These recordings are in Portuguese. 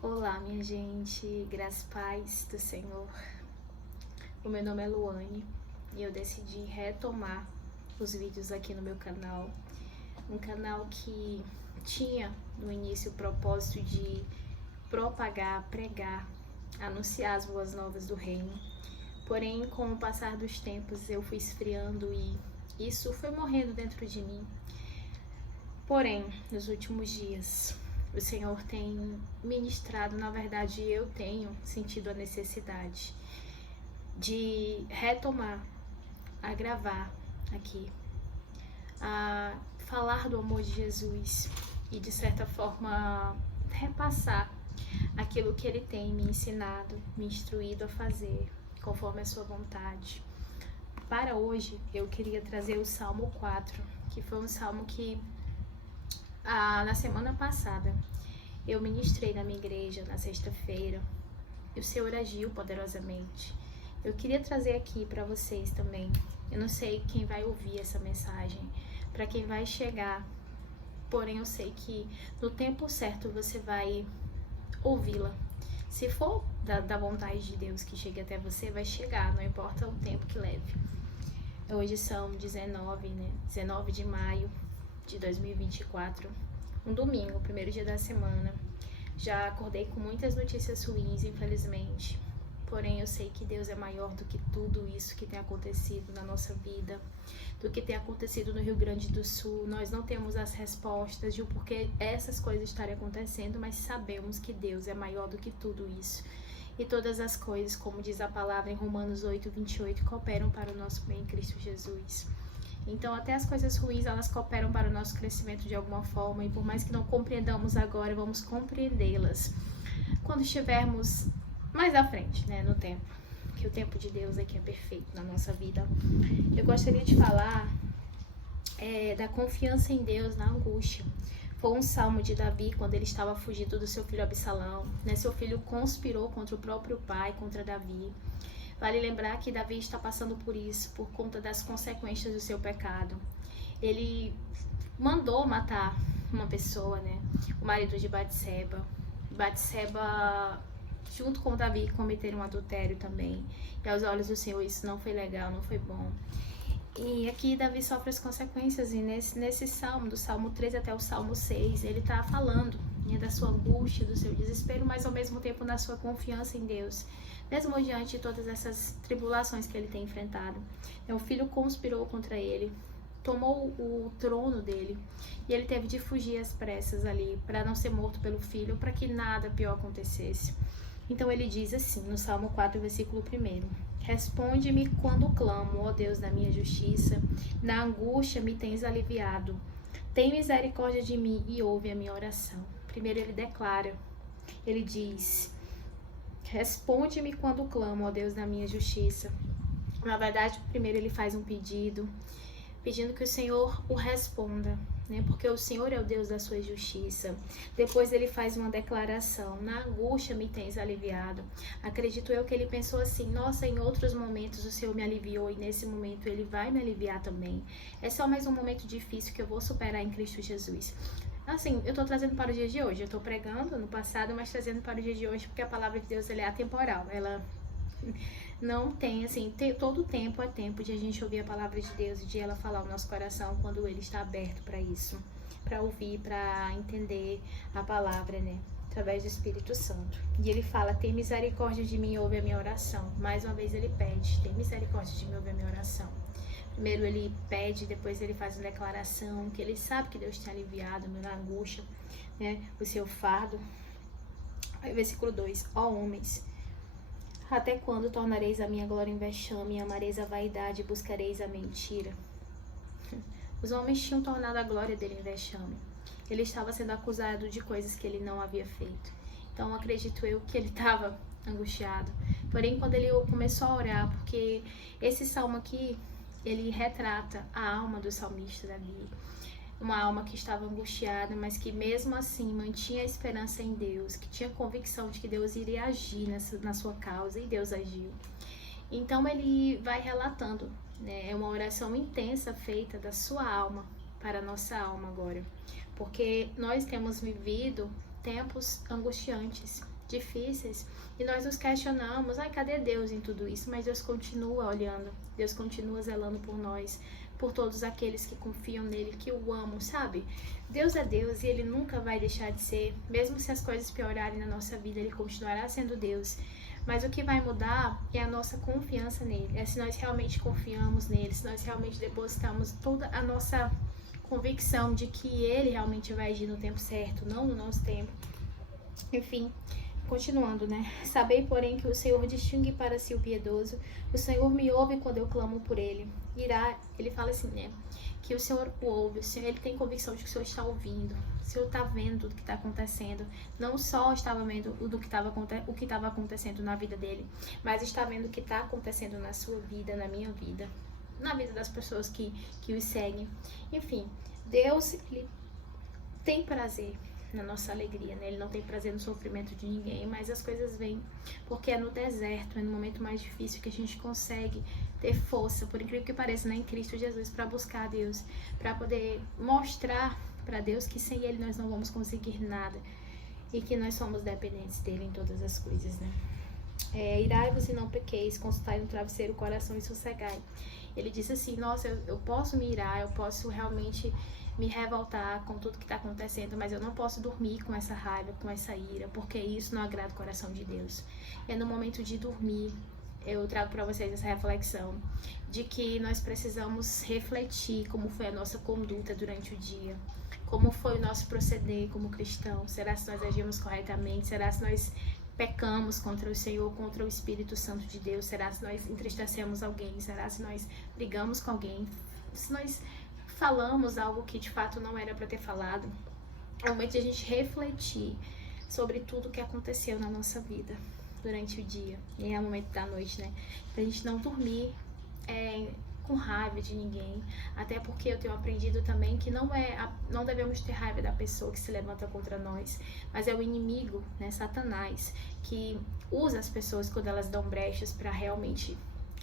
Olá, minha gente, graças e paz do Senhor. O meu nome é Luane e eu decidi retomar os vídeos aqui no meu canal. Um canal que tinha no início o propósito de propagar, pregar, anunciar as boas novas do reino. Porém, com o passar dos tempos, eu fui esfriando e isso foi morrendo dentro de mim. Porém, nos últimos dias, o Senhor tem ministrado, na verdade eu tenho sentido a necessidade de retomar, a gravar aqui, a falar do amor de Jesus e de certa forma repassar aquilo que Ele tem me ensinado, me instruído a fazer, conforme a sua vontade. Para hoje eu queria trazer o Salmo 4, que foi um salmo que na semana passada eu ministrei na minha igreja na sexta-feira e o Senhor agiu poderosamente. Eu queria trazer aqui para vocês também. Eu não sei quem vai ouvir essa mensagem, para quem vai chegar, porém eu sei que no tempo certo você vai ouvi-la. Se for da vontade de Deus que chegue até você, vai chegar, não importa o tempo que leve. Hoje são 19 de maio de 2024, um domingo, primeiro dia da semana. Já acordei com muitas notícias ruins, infelizmente. Porém, eu sei que Deus é maior do que tudo isso que tem acontecido na nossa vida, do que tem acontecido no Rio Grande do Sul. Nós não temos as respostas de o porquê essas coisas estarem acontecendo, mas sabemos que Deus é maior do que tudo isso. E todas as coisas, como diz a palavra em Romanos 8:28, cooperam para o nosso bem em Cristo Jesus. Então, até as coisas ruins, elas cooperam para o nosso crescimento de alguma forma, e por mais que não compreendamos agora, vamos compreendê-las quando estivermos mais à frente, no tempo, que o tempo de Deus aqui é perfeito na nossa vida. Eu gostaria de falar da confiança em Deus na angústia. Foi um salmo de Davi quando ele estava fugindo do seu filho Absalão, Seu filho conspirou contra o próprio pai, contra Davi. Vale lembrar que Davi está passando por isso, por conta das consequências do seu pecado. Ele mandou matar uma pessoa, o marido de Batseba. Batseba, junto com Davi, cometeram um adultério também. E aos olhos do Senhor isso não foi legal, não foi bom. E aqui Davi sofre as consequências, e nesse salmo, do Salmo 3 até o Salmo 6, ele está falando da sua angústia, do seu desespero, mas ao mesmo tempo na sua confiança em Deus, mesmo diante de todas essas tribulações que ele tem enfrentado. O filho conspirou contra ele, tomou o trono dele, e ele teve de fugir às pressas ali, para não ser morto pelo filho, para que nada pior acontecesse. Então ele diz assim, no Salmo 4, versículo 1: Responde-me quando clamo, ó Deus da minha justiça, na angústia me tens aliviado. Tem misericórdia de mim e ouve a minha oração. Primeiro ele declara, ele diz: responde-me quando clamo, ó Deus da minha justiça. Na verdade, primeiro ele faz um pedindo que o Senhor o responda, porque o Senhor é o Deus da sua justiça. Depois ele faz uma declaração: na angústia me tens aliviado. Acredito eu que ele pensou assim: nossa, em outros momentos o Senhor me aliviou e nesse momento ele vai me aliviar também. É só mais um momento difícil que eu vou superar em Cristo Jesus. Assim, eu tô trazendo para o dia de hoje. Eu tô pregando no passado, mas trazendo para o dia de hoje, porque a palavra de Deus ela é atemporal. Ela não tem, todo tempo é tempo de a gente ouvir a palavra de Deus e de ela falar o nosso coração quando ele está aberto para isso, para ouvir, para entender a palavra, através do Espírito Santo. E ele fala: tem misericórdia de mim e ouve a minha oração. Mais uma vez ele pede: tem misericórdia de mim e ouve a minha oração. Primeiro ele pede, depois ele faz uma declaração que ele sabe que Deus tem aliviado na angústia, o seu fardo. Aí, versículo 2: ó homens, até quando tornareis a minha glória em vexame e amareis a vaidade e buscareis a mentira? Os homens tinham tornado a glória dele em vexame. Ele estava sendo acusado de coisas que ele não havia feito. Então acredito eu que ele estava angustiado. Porém, quando ele começou a orar, porque esse salmo aqui, ele retrata a alma do salmista Davi. Uma alma que estava angustiada, mas que mesmo assim mantinha a esperança em Deus, que tinha convicção de que Deus iria agir na sua causa, e Deus agiu. Então ele vai relatando, é uma oração intensa feita da sua alma para a nossa alma agora, porque nós temos vivido tempos angustiantes, difíceis, e nós nos questionamos, cadê Deus em tudo isso? Mas Deus continua olhando, Deus continua zelando por nós, por todos aqueles que confiam nele, que o amam, sabe? Deus é Deus e ele nunca vai deixar de ser, mesmo se as coisas piorarem na nossa vida, ele continuará sendo Deus. Mas o que vai mudar é a nossa confiança nele, é se nós realmente confiamos nele, se nós realmente depositamos toda a nossa convicção de que ele realmente vai agir no tempo certo, não no nosso tempo. Enfim, continuando, né? Sabei, porém, que o Senhor distingue para si o piedoso, o Senhor me ouve quando eu clamo por ele. Ele fala assim, né? Que o Senhor o ouve, o Senhor, ele tem convicção de que o Senhor está ouvindo, o Senhor está vendo tudo que está acontecendo, não só estava vendo o que estava acontecendo na vida dele, mas está vendo o que está acontecendo na sua vida, na minha vida, na vida das pessoas que os seguem. Enfim, Deus, ele tem prazer na nossa alegria, né? Ele não tem prazer no sofrimento de ninguém, mas as coisas vêm porque é no deserto, é no momento mais difícil que a gente consegue ter força, por incrível que pareça, né, em Cristo Jesus, para buscar a Deus, para poder mostrar para Deus que sem ele nós não vamos conseguir nada e que nós somos dependentes dele em todas as coisas, né? Irai-vos e não pequeis, consultai no travesseiro o coração e sossegai. Ele disse assim, nossa, eu posso me irar, eu posso realmente me revoltar com tudo que está acontecendo, mas eu não posso dormir com essa raiva, com essa ira, porque isso não agrada o coração de Deus. É no momento de dormir, eu trago para vocês essa reflexão de que nós precisamos refletir como foi a nossa conduta durante o dia, como foi o nosso proceder como cristão. Será se nós agimos corretamente? Será se nós pecamos contra o Senhor, contra o Espírito Santo de Deus? Será se nós entristecemos alguém? Será se nós brigamos com alguém? Se nós falamos algo que de fato não era para ter falado? É o momento de a gente refletir sobre tudo que aconteceu na nossa vida durante o dia. E é o momento da noite, né? Pra gente não dormir com raiva de ninguém. Até porque eu tenho aprendido também que não devemos ter raiva da pessoa que se levanta contra nós, mas é o inimigo, né, Satanás, que usa as pessoas quando elas dão brechas para realmente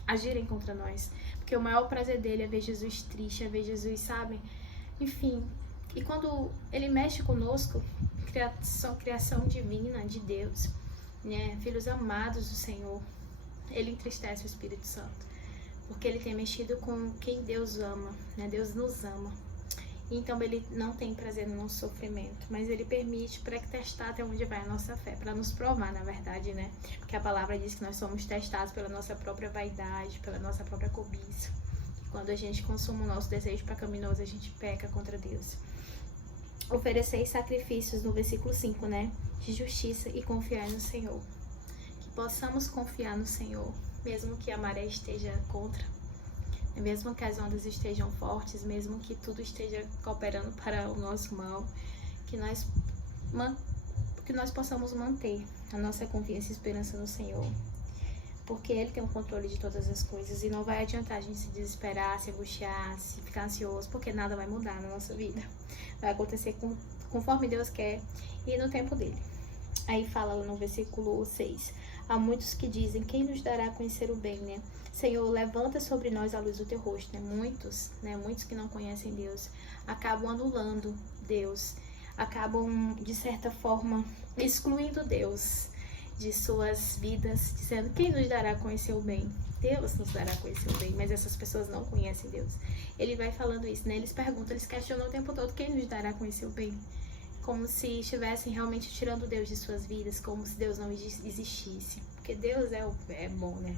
agirem contra nós. Porque o maior prazer dele é ver Jesus triste, é ver Jesus, sabe? Enfim, e quando ele mexe conosco, criação divina de Deus, né? Filhos amados do Senhor, ele entristece o Espírito Santo, porque ele tem mexido com quem Deus ama, né? Deus nos ama. Então ele não tem prazer no nosso sofrimento, mas ele permite para testar até onde vai a nossa fé, para nos provar, na verdade, né? Porque a palavra diz que nós somos testados pela nossa própria vaidade, pela nossa própria cobiça. Quando a gente consome o nosso desejo pecaminoso, a gente peca contra Deus. Ofereceis sacrifícios, no versículo 5, né? De justiça e confiar no Senhor. Que possamos confiar no Senhor, mesmo que a maré esteja contra, mesmo que as ondas estejam fortes, mesmo que tudo esteja cooperando para o nosso mal, que nós possamos manter a nossa confiança e esperança no Senhor, porque Ele tem o controle de todas as coisas e não vai adiantar a gente se desesperar, se angustiar, se ficar ansioso, porque nada vai mudar na nossa vida. Vai acontecer conforme Deus quer e no tempo dele. Aí fala no versículo 6, há muitos que dizem, quem nos dará a conhecer o bem, né? Senhor, levanta sobre nós a luz do teu rosto, né? Muitos que não conhecem Deus, acabam anulando Deus, acabam, de certa forma, excluindo Deus de suas vidas, dizendo, quem nos dará a conhecer o bem? Deus nos dará a conhecer o bem, mas essas pessoas não conhecem Deus. Ele vai falando isso, né? Eles perguntam, eles questionam o tempo todo, quem nos dará a conhecer o bem? Como se estivessem realmente tirando Deus de suas vidas, como se Deus não existisse. Porque Deus é bom, né?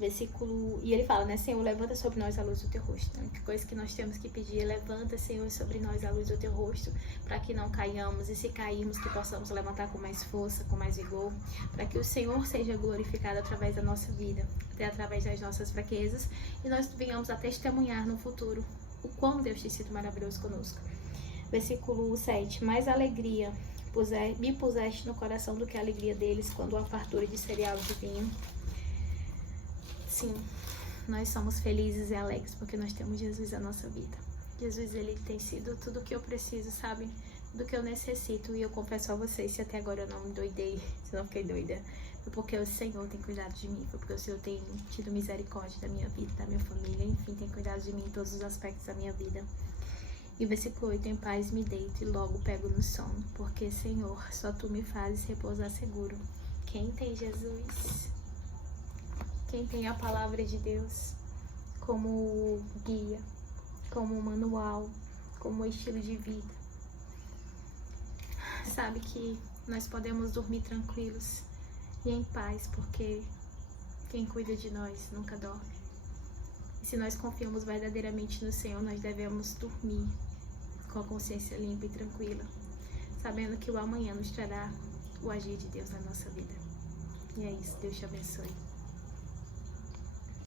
E ele fala, né? Senhor, levanta sobre nós a luz do teu rosto. A única coisa que nós temos que pedir é levanta, Senhor, sobre nós a luz do teu rosto, para que não caiamos, e se cairmos, que possamos levantar com mais força, com mais vigor, para que o Senhor seja glorificado através da nossa vida, até através das nossas fraquezas, e nós venhamos a testemunhar no futuro o quão Deus tem sido maravilhoso conosco. Versículo 7, mais alegria me puseste no coração do que a alegria deles, quando a fartura de cereal e de vinho. Sim, nós somos felizes e alegres porque nós temos Jesus na nossa vida. Jesus, ele tem sido tudo o que eu preciso, sabe? Tudo que eu necessito. E eu confesso a vocês, se até agora eu não me doidei, se não fiquei doida, foi porque o Senhor tem cuidado de mim, foi porque o Senhor tem tido misericórdia da minha vida, da minha família, enfim, tem cuidado de mim em todos os aspectos da minha vida. E versículo 8, em paz me deito e logo pego no sono, porque, Senhor, só Tu me fazes repousar seguro. Quem tem Jesus, quem tem a palavra de Deus como guia, como manual, como estilo de vida, sabe que nós podemos dormir tranquilos e em paz, porque quem cuida de nós nunca dorme. E se nós confiamos verdadeiramente no Senhor, nós devemos dormir com a consciência limpa e tranquila, sabendo que o amanhã nos trará o agir de Deus na nossa vida. E é isso, Deus te abençoe.